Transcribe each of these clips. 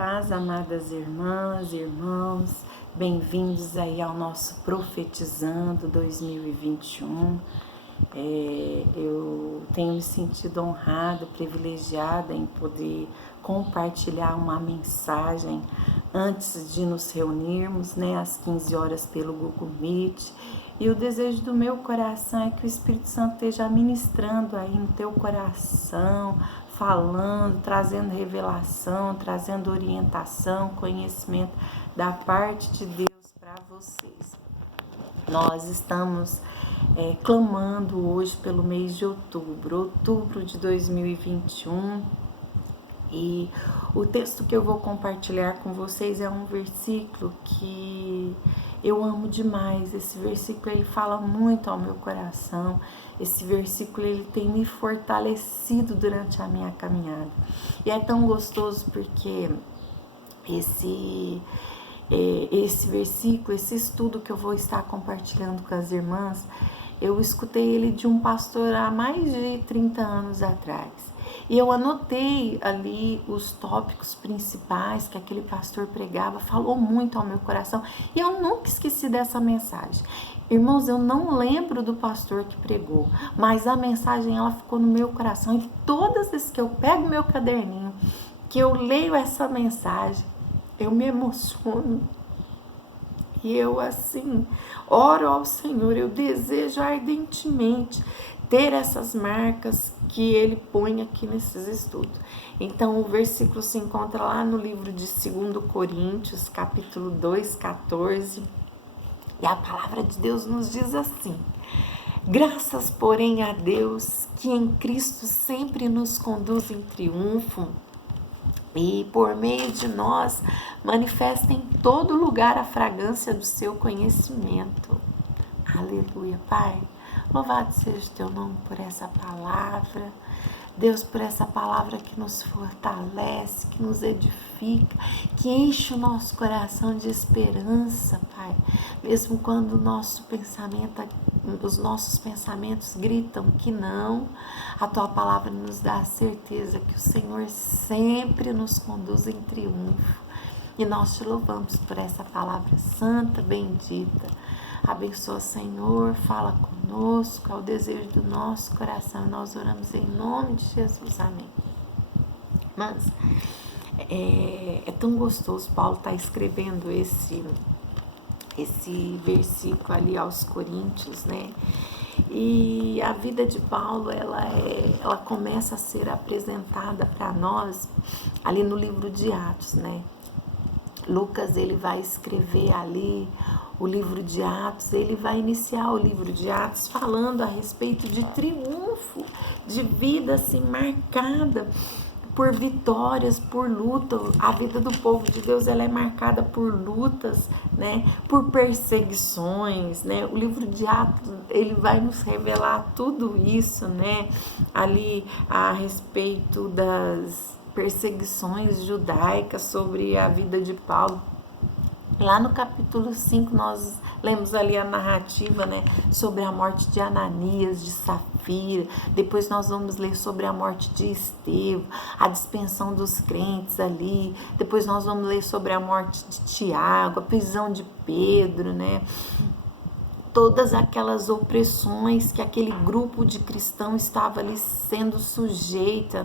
paz, amadas irmãs, irmãos, bem-vindos aí ao nosso Profetizando 2021. Eu tenho me sentido honrada, privilegiada em poder compartilhar uma mensagem antes de nos reunirmos, às 15 horas pelo Google Meet. E o desejo do meu coração é que o Espírito Santo esteja ministrando aí no teu coração, falando, trazendo revelação, trazendo orientação, conhecimento da parte de Deus para vocês. Nós estamos clamando hoje pelo mês de outubro de 2021. E o texto que eu vou compartilhar com vocês é um versículo que eu amo demais. Esse versículo ele fala muito ao meu coração. Esse versículo ele tem me fortalecido durante a minha caminhada. E é tão gostoso porque esse versículo, esse estudo que eu vou estar compartilhando com as irmãs, eu escutei ele de um pastor há mais de 30 anos atrás. E eu anotei ali os tópicos principais que aquele pastor pregava, falou muito ao meu coração. E eu nunca esqueci dessa mensagem. Irmãos, eu não lembro do pastor que pregou, mas a mensagem ela ficou no meu coração. E todas as vezes que eu pego meu caderninho, que eu leio essa mensagem, eu me emociono. E eu assim, oro ao Senhor, eu desejo ardentemente ter essas marcas que ele põe aqui nesses estudos. Então o versículo se encontra lá no livro de 2 Coríntios, capítulo 2, 14. E a palavra de Deus nos diz assim: graças, porém, a Deus, que em Cristo sempre nos conduz em triunfo, e por meio de nós manifesta em todo lugar a fragrância do seu conhecimento. Aleluia, Pai. Louvado seja o teu nome por essa palavra. Deus, por essa palavra que nos fortalece, que nos edifica, que enche o nosso coração de esperança, Pai. Mesmo quando os nossos pensamentos gritam que não, a Tua palavra nos dá a certeza que o Senhor sempre nos conduz em triunfo. E nós te louvamos por essa palavra santa, bendita. Abençoa, Senhor, fala conosco, é o desejo do nosso coração. Nós oramos em nome de Jesus, amém. Mas é tão gostoso, Paulo está escrevendo esse versículo ali aos Coríntios, E a vida de Paulo, ela começa a ser apresentada para nós ali no livro de Atos, Lucas, ele vai escrever ali o livro de Atos, ele vai iniciar o livro de Atos falando a respeito de triunfo, de vida assim marcada por vitórias, por luta. A vida do povo de Deus, ela é marcada por lutas, por perseguições, O livro de Atos, ele vai nos revelar tudo isso, ali a respeito das perseguições judaicas sobre a vida de Paulo. Lá no capítulo 5 nós lemos ali a narrativa, sobre a morte de Ananias, de Safira. Depois nós vamos ler sobre a morte de Estevão, a dispersão dos crentes ali. Depois nós vamos ler sobre a morte de Tiago, a prisão de Pedro, Todas aquelas opressões que aquele grupo de cristãos estava ali sendo sujeita,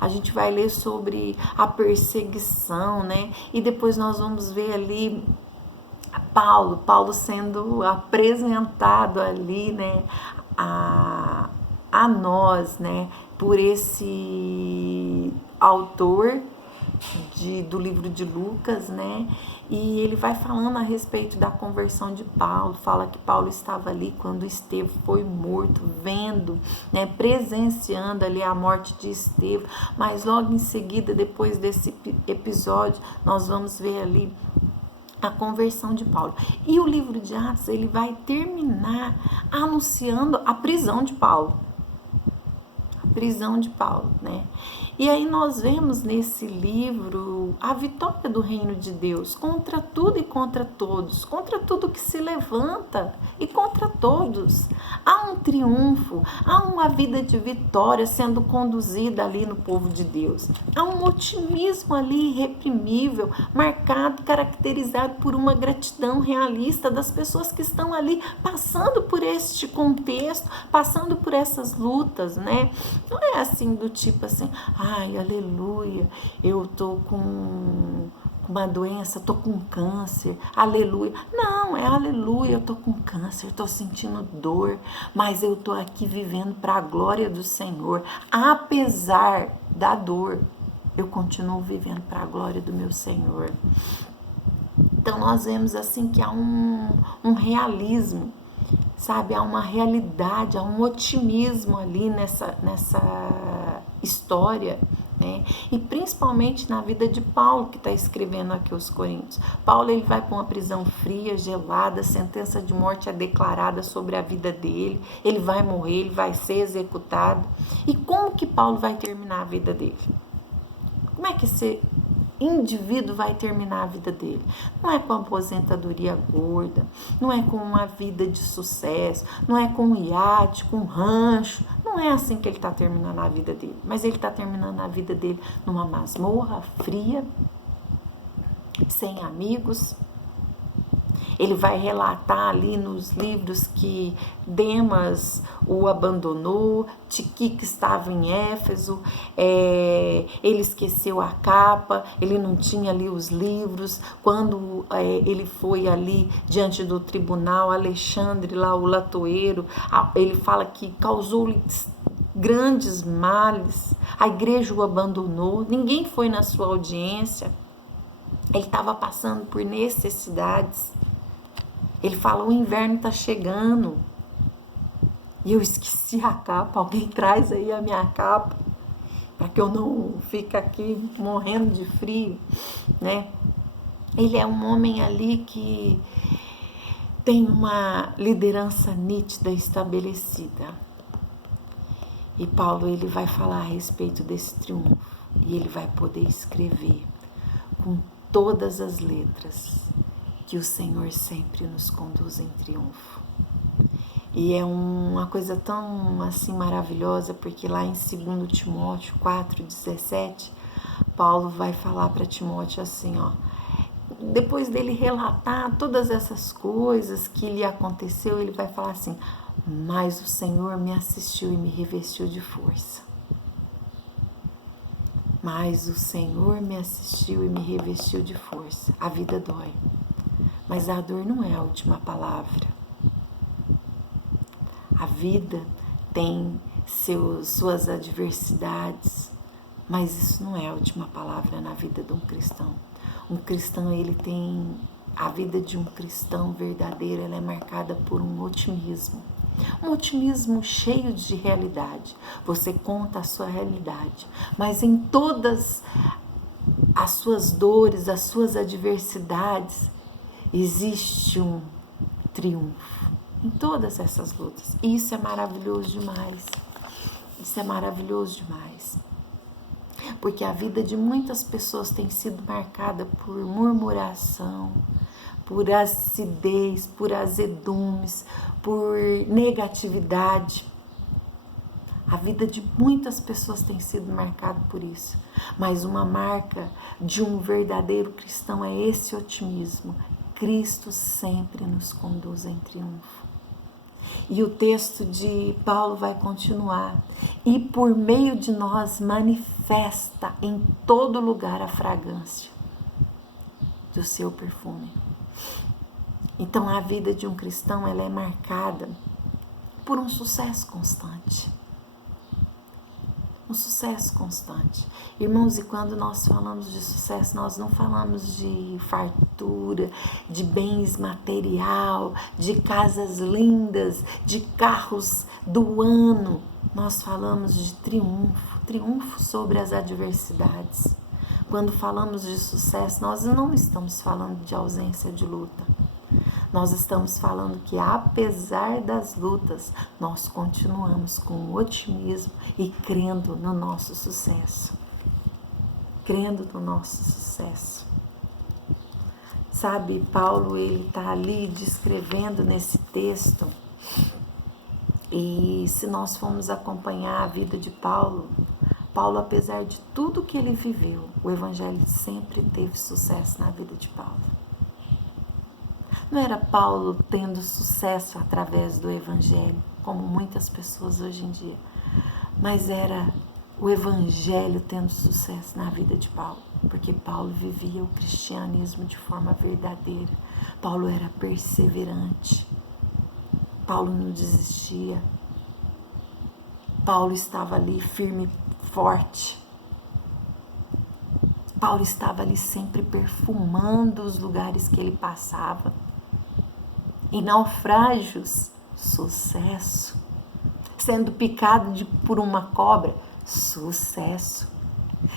A gente vai ler sobre a perseguição, E depois nós vamos ver ali Paulo sendo apresentado ali, a nós, por esse autor do livro de Lucas, E ele vai falando a respeito da conversão de Paulo, fala que Paulo estava ali quando Estevão foi morto, vendo, presenciando ali a morte de Estevão, mas logo em seguida, depois desse episódio, nós vamos ver ali a conversão de Paulo. E o livro de Atos, ele vai terminar anunciando a prisão de Paulo. E aí nós vemos nesse livro a vitória do reino de Deus contra tudo e contra todos, contra tudo que se levanta e contra todos. Há um triunfo, há uma vida de vitória sendo conduzida ali no povo de Deus. Há um otimismo ali irreprimível, marcado, caracterizado por uma gratidão realista das pessoas que estão ali passando por este contexto, passando por essas lutas, né? Não é assim do tipo assim, ai, aleluia, eu tô com uma doença, tô com câncer, aleluia. Não, é aleluia, eu tô com câncer, tô sentindo dor, mas eu tô aqui vivendo para a glória do Senhor. Apesar da dor, eu continuo vivendo para a glória do meu Senhor. Então nós vemos assim que há um realismo, sabe? Há uma realidade, há um otimismo ali nessa história, né? E principalmente na vida de Paulo, que está escrevendo aqui os Coríntios. Paulo, ele vai para uma prisão fria, gelada, sentença de morte é declarada sobre a vida dele, ele vai morrer, ele vai ser executado. E como que Paulo vai terminar a vida dele? Como é que esse indivíduo vai terminar a vida dele? Não é com a aposentadoria gorda, não é com uma vida de sucesso, não é com um iate, com um rancho. Não é assim que ele está terminando a vida dele. Mas ele está terminando a vida dele numa masmorra fria, sem amigos. Ele vai relatar ali nos livros que Demas o abandonou, Tíquico estava em Éfeso, ele esqueceu a capa, ele não tinha ali os livros. Quando ele foi ali diante do tribunal, Alexandre, lá o latoeiro, ele fala que causou-lhe grandes males, a igreja o abandonou, ninguém foi na sua audiência, ele estava passando por necessidades. Ele fala, o inverno está chegando e eu esqueci a capa, alguém traz aí a minha capa para que eu não fique aqui morrendo de frio, né? Ele é um homem ali que tem uma liderança nítida estabelecida. E Paulo, ele vai falar a respeito desse triunfo e ele vai poder escrever com todas as letras que o Senhor sempre nos conduz em triunfo. E é uma coisa tão assim maravilhosa, porque lá em 2 Timóteo 4,17, Paulo vai falar para Timóteo assim, ó, depois dele relatar todas essas coisas que lhe aconteceu, ele vai falar assim, mas o Senhor me assistiu e me revestiu de força. Mas o Senhor me assistiu e me revestiu de força. A vida dói. Mas a dor não é a última palavra. A vida tem suas adversidades, mas isso não é a última palavra na vida de um cristão. Um cristão, ele tem... A vida de um cristão verdadeiro, ela é marcada por um otimismo. Um otimismo cheio de realidade. Você conta a sua realidade, mas em todas as suas dores, as suas adversidades, existe um triunfo em todas essas lutas. E isso é maravilhoso demais. Isso é maravilhoso demais. Porque a vida de muitas pessoas tem sido marcada por murmuração, por acidez, por azedumes, por negatividade. A vida de muitas pessoas tem sido marcada por isso. Mas uma marca de um verdadeiro cristão é esse otimismo. Cristo sempre nos conduz em triunfo. E o texto de Paulo vai continuar. E por meio de nós manifesta em todo lugar a fragrância do seu perfume. Então a vida de um cristão, ela é marcada por um sucesso constante. Um sucesso constante. Irmãos, e quando nós falamos de sucesso, nós não falamos de fartura, de bens material, de casas lindas, de carros do ano. Nós falamos de triunfo, triunfo sobre as adversidades. Quando falamos de sucesso, nós não estamos falando de ausência de luta. Nós estamos falando que, apesar das lutas, nós continuamos com otimismo e crendo no nosso sucesso. crendo no nosso sucesso. Sabe, Paulo, ele está ali descrevendo nesse texto, e se nós formos acompanhar a vida de Paulo, apesar de tudo que ele viveu, o evangelho sempre teve sucesso na vida de Paulo. Não era Paulo tendo sucesso através do evangelho, como muitas pessoas hoje em dia, mas era o evangelho tendo sucesso na vida de Paulo, porque Paulo vivia o cristianismo de forma verdadeira. Paulo era perseverante. Paulo não desistia. Paulo estava ali firme, forte. Paulo estava ali sempre perfumando os lugares que ele passava. Em naufrágios, sucesso. Sendo picado por uma cobra, sucesso.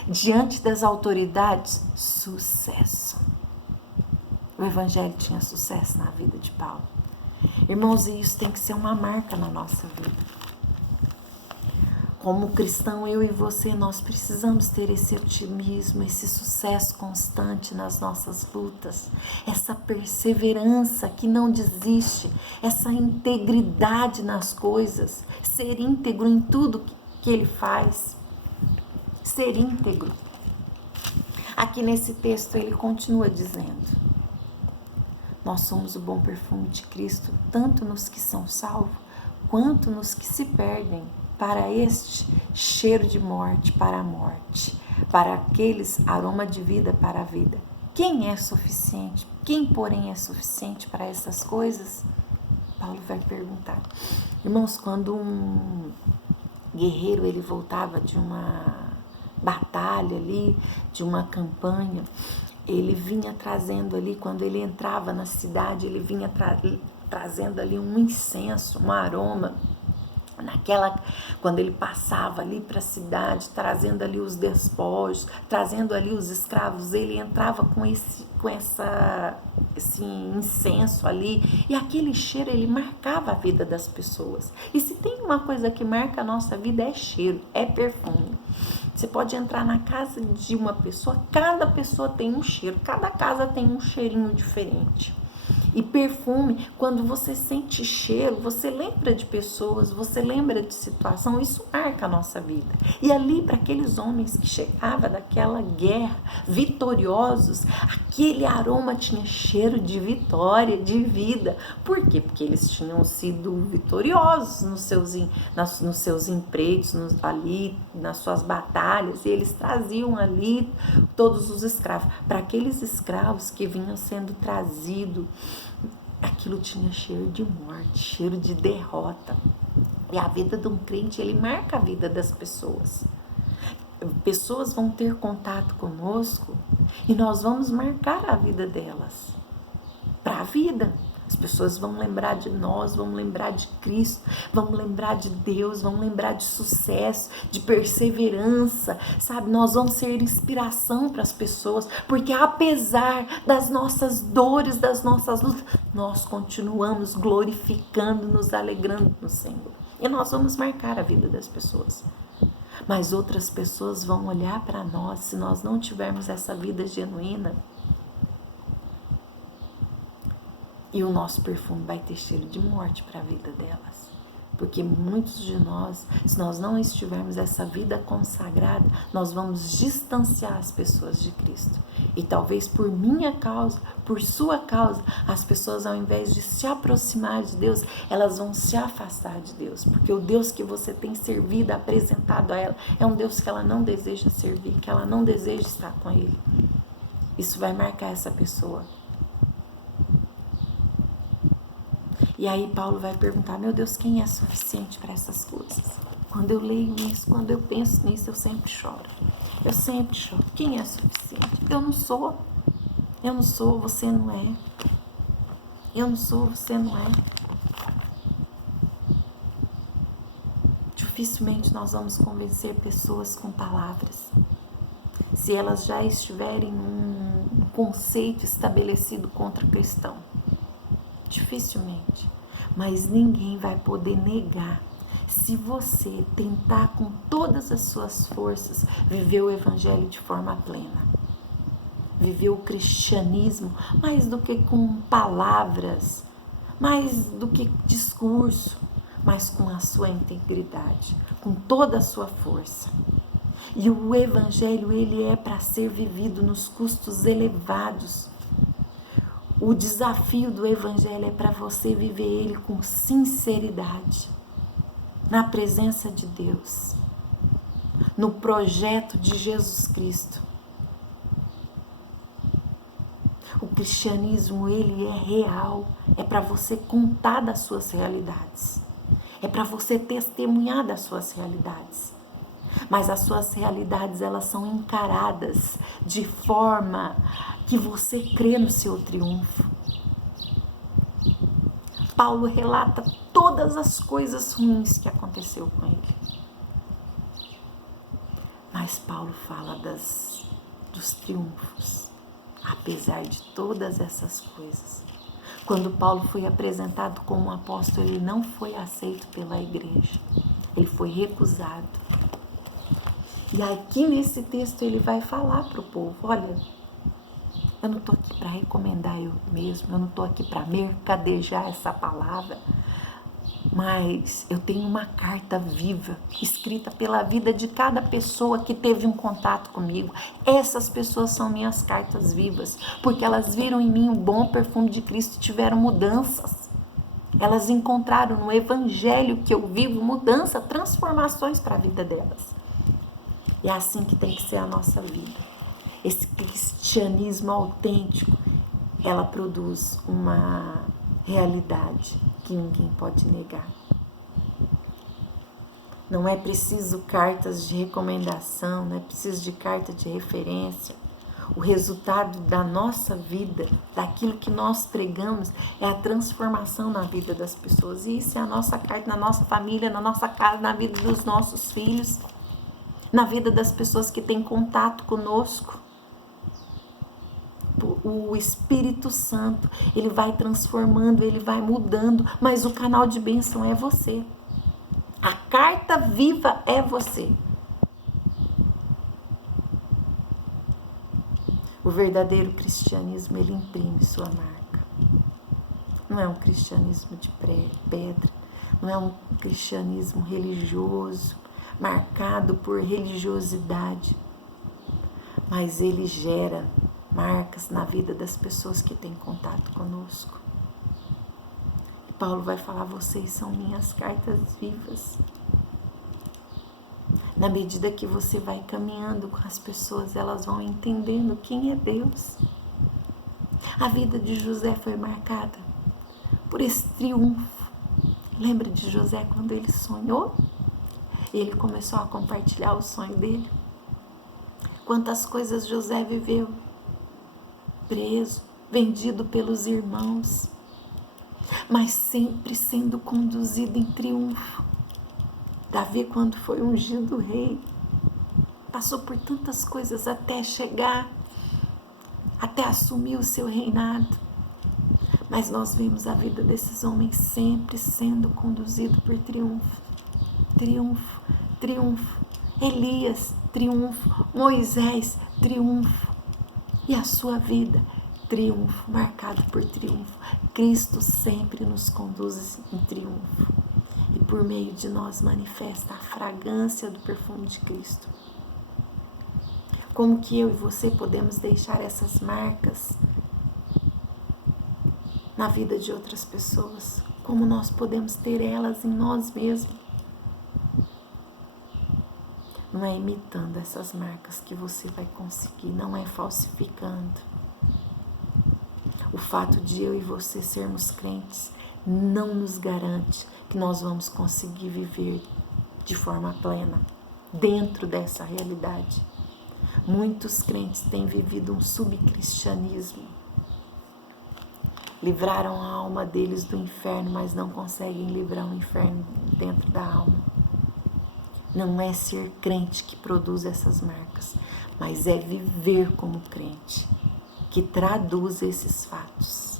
Diante das autoridades, sucesso. O evangelho tinha sucesso na vida de Paulo. Irmãos, e isso tem que ser uma marca na nossa vida. Como cristão, eu e você, nós precisamos ter esse otimismo, esse sucesso constante nas nossas lutas, essa perseverança que não desiste, essa integridade nas coisas, ser íntegro em tudo que ele faz, ser íntegro. Aqui nesse texto ele continua dizendo: nós somos o bom perfume de Cristo, tanto nos que são salvos, quanto nos que se perdem. Para este, cheiro de morte para a morte, para aqueles, aroma de vida para a vida. Quem é suficiente? Quem, porém, é suficiente para essas coisas? Paulo vai perguntar. Irmãos, quando um guerreiro ele voltava de uma batalha ali, de uma campanha, ele vinha trazendo ali, quando ele entrava na cidade, ele vinha trazendo ali um incenso, um aroma. Quando ele passava ali para a cidade, trazendo ali os despojos, trazendo ali os escravos, ele entrava com esse incenso ali, e aquele cheiro, ele marcava a vida das pessoas. E se tem uma coisa que marca a nossa vida, é cheiro, é perfume. Você pode entrar na casa de uma pessoa, cada pessoa tem um cheiro, cada casa tem um cheirinho diferente. E perfume, quando você sente cheiro, você lembra de pessoas, você lembra de situação, isso marca a nossa vida. E ali, para aqueles homens que chegavam daquela guerra, vitoriosos, aquele aroma tinha cheiro de vitória, de vida. Por quê? Porque eles tinham sido vitoriosos nos seus empreios, ali, nas suas batalhas, e eles traziam ali todos os escravos. Para aqueles escravos que vinham sendo trazidos, aquilo tinha cheiro de morte, cheiro de derrota. E a vida de um crente, ele marca a vida das pessoas. Pessoas vão ter contato conosco e nós vamos marcar a vida delas para a vida. As pessoas vão lembrar de nós, vão lembrar de Cristo, vão lembrar de Deus, vão lembrar de sucesso, de perseverança, sabe? Nós vamos ser inspiração para as pessoas, porque apesar das nossas dores, das nossas lutas, nós continuamos glorificando, nos alegrando no Senhor. E nós vamos marcar a vida das pessoas. Mas outras pessoas vão olhar para nós, se nós não tivermos essa vida genuína, e o nosso perfume vai ter cheiro de morte para a vida delas. Porque muitos de nós, se nós não estivermos essa vida consagrada, nós vamos distanciar as pessoas de Cristo. E talvez por minha causa, por sua causa, as pessoas, ao invés de se aproximar de Deus, elas vão se afastar de Deus. Porque o Deus que você tem servido, apresentado a ela, é um Deus que ela não deseja servir, que ela não deseja estar com Ele. Isso vai marcar essa pessoa. E aí Paulo vai perguntar: meu Deus, quem é suficiente para essas coisas? Quando eu leio isso, quando eu penso nisso, eu sempre choro. Eu sempre choro. Quem é suficiente? Eu não sou. Eu não sou, você não é. Eu não sou, você não é. Dificilmente nós vamos convencer pessoas com palavras. Se elas já estiverem um conceito estabelecido contra o cristão. Dificilmente, mas ninguém vai poder negar Se você tentar com todas as suas forças viver o evangelho de forma plena, viver o cristianismo mais do que com palavras, mais do que discurso, mas com a sua integridade, com toda a sua força. E o evangelho, ele é para ser vivido nos custos elevados. O desafio do evangelho é para você viver ele com sinceridade, na presença de Deus, no projeto de Jesus Cristo. O cristianismo, ele é real, é para você contar das suas realidades, é para você testemunhar das suas realidades. Mas as suas realidades, elas são encaradas de forma que você crê no seu triunfo. Paulo relata todas as coisas ruins que aconteceu com ele. Mas Paulo fala dos triunfos, apesar de todas essas coisas. Quando Paulo foi apresentado como apóstolo, ele não foi aceito pela igreja. Ele foi recusado. E aqui nesse texto ele vai falar para o povo, olha, eu não estou aqui para recomendar eu mesmo, eu não estou aqui para mercadejar essa palavra, mas eu tenho uma carta viva, escrita pela vida de cada pessoa que teve um contato comigo. Essas pessoas são minhas cartas vivas, porque elas viram em mim o bom perfume de Cristo e tiveram mudanças. Elas encontraram no evangelho que eu vivo mudança, transformações para a vida delas. E é assim que tem que ser a nossa vida. Esse cristianismo autêntico, ela produz uma realidade que ninguém pode negar. Não é preciso cartas de recomendação, não é preciso de carta de referência. O resultado da nossa vida, daquilo que nós pregamos, é a transformação na vida das pessoas. E isso é a nossa carta na nossa família, na nossa casa, na vida dos nossos filhos, na vida das pessoas que têm contato conosco. O Espírito Santo, ele vai transformando, ele vai mudando, mas o canal de bênção é você. A carta viva é você. O verdadeiro cristianismo, ele imprime sua marca. Não é um cristianismo de pedra, não é um cristianismo religioso, marcado por religiosidade, mas ele gera marcas na vida das pessoas que têm contato conosco. E Paulo vai falar, vocês são minhas cartas vivas. Na medida que você vai caminhando com as pessoas, elas vão entendendo quem é Deus. A vida de José foi marcada por esse triunfo. Lembra de José quando ele sonhou? Ele começou a compartilhar o sonho dele. Quantas coisas José viveu. Preso, vendido pelos irmãos, mas sempre sendo conduzido em triunfo. Davi, quando foi ungido rei, passou por tantas coisas até chegar, até assumir o seu reinado. Mas nós vemos a vida desses homens sempre sendo conduzido por triunfo. Triunfo, triunfo. Elias, triunfo. Moisés, triunfo. E a sua vida, triunfo, marcado por triunfo. Cristo sempre nos conduz em triunfo. E por meio de nós manifesta a fragrância do perfume de Cristo. Como que eu e você podemos deixar essas marcas na vida de outras pessoas? Como nós podemos ter elas em nós mesmos? Não é imitando essas marcas que você vai conseguir, não é falsificando. O fato de eu e você sermos crentes não nos garante que nós vamos conseguir viver de forma plena dentro dessa realidade. Muitos crentes têm vivido um subcristianismo. Livraram a alma deles do inferno, mas não conseguem livrar o inferno dentro da alma. Não é ser crente que produz essas marcas, mas é viver como crente, que traduz esses fatos.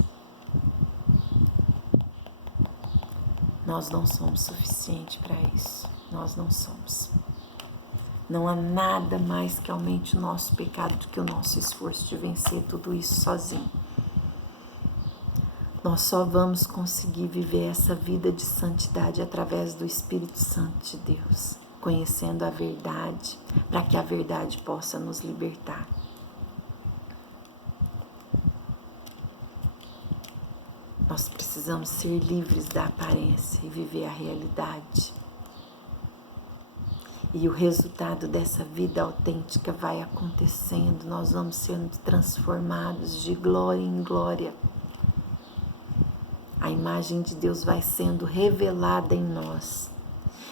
Nós não somos suficientes para isso. Nós não somos. Não há nada mais que aumente o nosso pecado do que o nosso esforço de vencer tudo isso sozinho. Nós só vamos conseguir viver essa vida de santidade através do Espírito Santo de Deus, conhecendo a verdade, para que a verdade possa nos libertar. Nós precisamos ser livres da aparência e viver a realidade. E o resultado dessa vida autêntica vai acontecendo, nós vamos sendo transformados de glória em glória. A imagem de Deus vai sendo revelada em nós.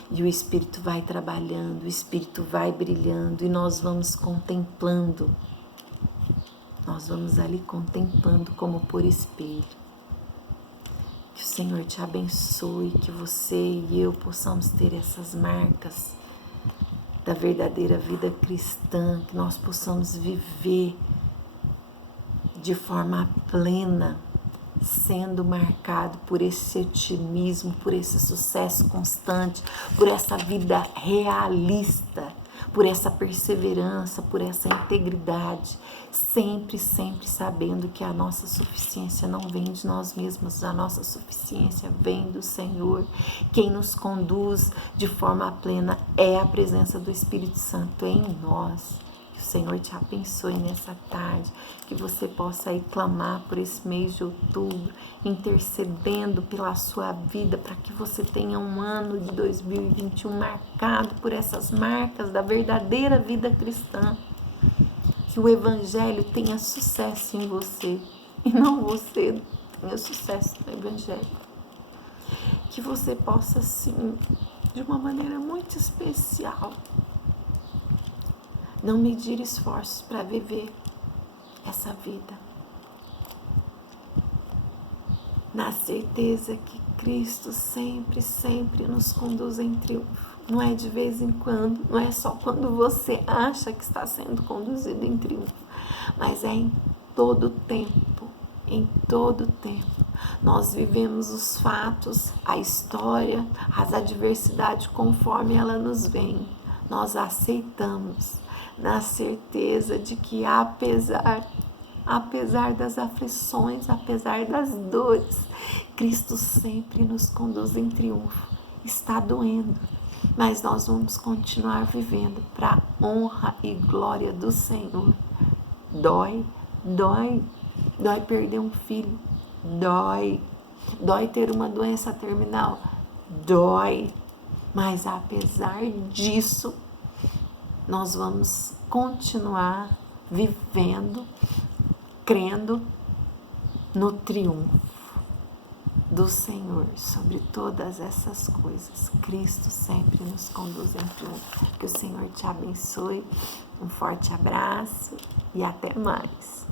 E o Espírito vai trabalhando, o Espírito vai brilhando e nós vamos contemplando. Nós vamos ali contemplando como por espelho. Que o Senhor te abençoe, que você e eu possamos ter essas marcas da verdadeira vida cristã, que nós possamos viver de forma plena, sendo marcado por esse otimismo, por esse sucesso constante, por essa vida realista, por essa perseverança, por essa integridade, sempre, sempre sabendo que a nossa suficiência não vem de nós mesmos, a nossa suficiência vem do Senhor. Quem nos conduz de forma plena é a presença do Espírito Santo em nós. Que o Senhor te abençoe nessa tarde, que você possa ir clamar por esse mês de outubro, intercedendo pela sua vida, para que você tenha um ano de 2021 marcado por essas marcas da verdadeira vida cristã. Que o Evangelho tenha sucesso em você, e não você tenha sucesso no Evangelho. Que você possa, sim, de uma maneira muito especial, não medir esforços para viver essa vida, na certeza que Cristo sempre, sempre nos conduz em triunfo. Não é de vez em quando, não é só quando você acha que está sendo conduzido em triunfo, mas é em todo tempo, em todo tempo. Nós vivemos os fatos, a história, as adversidades conforme ela nos vem. Nós aceitamos, na certeza de que apesar das aflições, apesar das dores, Cristo sempre nos conduz em triunfo. Está doendo, mas nós vamos continuar vivendo para a honra e glória do Senhor. Dói perder um filho, dói ter uma doença terminal, mas apesar disso, nós vamos continuar vivendo, crendo no triunfo do Senhor sobre todas essas coisas. Cristo sempre nos conduz em triunfo. Que o Senhor te abençoe. Um forte abraço e até mais.